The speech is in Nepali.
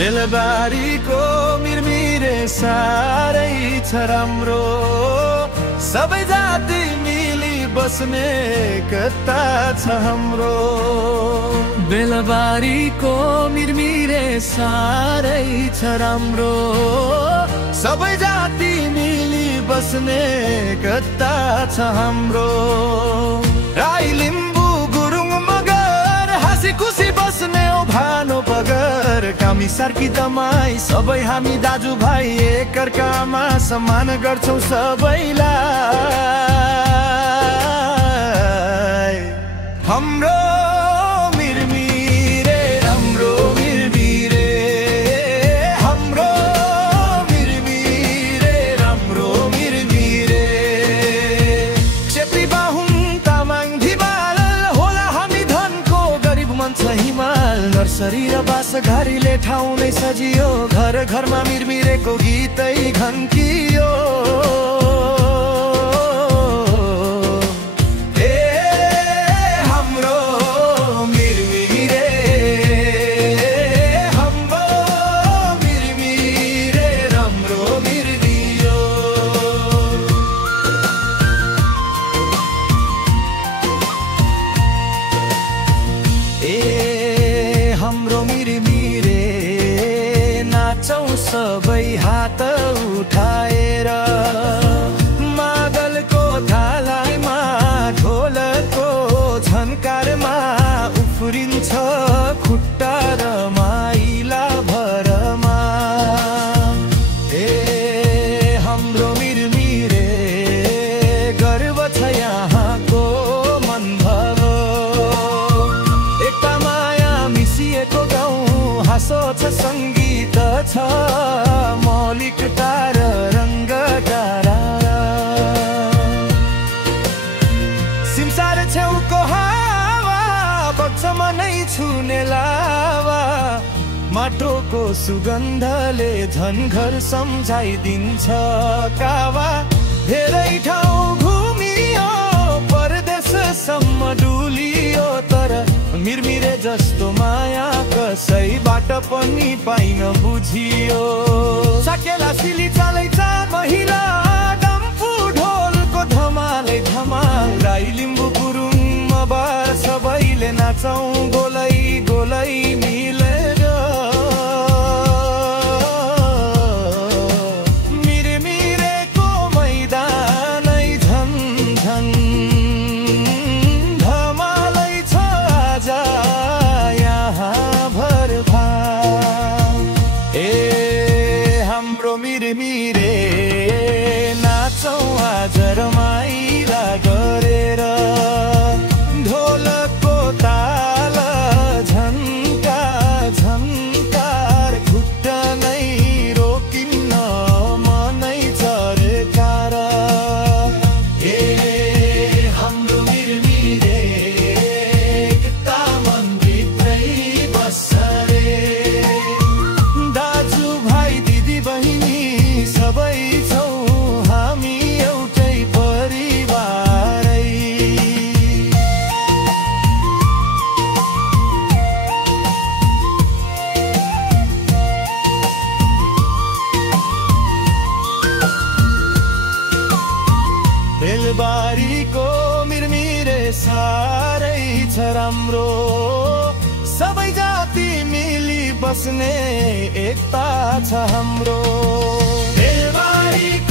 बेलबारीको मिरमिरे सारै छ राम्रो, सबै जाति मिली बस्ने एकता छ हाम्रो। बेलबारीको मिरमिरे सारै छ राम्रो, सबै जाति मिली बस्ने एकता छ हाम्रो। राई लिम्बू गुरुङ मगर हाँसी खुसी बस्ने ओ भानो बगर, कामी सार्की दमाई सबै हामी दाजुभाइ एकअर्कामा सम्मान गर्छौं सबैलाई। हाम्रो मिरमिरे राम्रो मिरमिरे, हाम्रो मिरमिरे राम्रो मिरमिरे। क्षेत्री बाहुन तामाङ धिमाल होला हामी धनको गरिब मन छ हिमाल। नर्सरी र बासघारीले ठाउँ नै सजियो, घर घरमा मिरमिरेको गीतै घन्कियो। सबै हात उठाएर मादलको थालामा ढोलको झन्कारमा उफ्रिन्छ खुट्टा र माइला भरमा। ए हाम्रो मिरमिरे गर्व छ यहाँको मन भरो, एकता माया मिसिएको गाउँ हाँसो छ सङ्गीत छ मौलिकता र रङ्गदारा। सिमसार छेउको हावा बक्समा नै छुने लावा, माटोको सुगन्धले झन् घर सम्झाइदिन्छ कावा। धेरै ठाउँ घुमियो परदेशसम्म डुलियो, तर मिरमिरे जस्तो माया कसैबाट पनि पाइन बुझियो। सकेला सिली चालैचा महिला डम्फु ढोलको धमालै धमाल। राई लिम्बू गुरुङ मबार सबैले नाचौँ गोलै गोलै मिलेर। मिरमिरेको मैदानै झन् झन् धमालै छ आज यहाँ भर भाव। ए हाम्रो मिरमिरे नाचौँ आज रमाइला गरेर, ढोलकको ताल झन्का झन्कार खुट्टा नै रोकिन्न मनै चर्कार। ए हाम्रो मिरमिरे एकता मनभित्रै बस्छ रे। दाजुभाइ दिदी बहिनी सबै छौँ हामी एउटै परिवारै। बेलबारीको मिरमिरे सारै छ राम्रो, सबै जाति मिली बस्ने एकता छ हाम्रो। बेलबारीको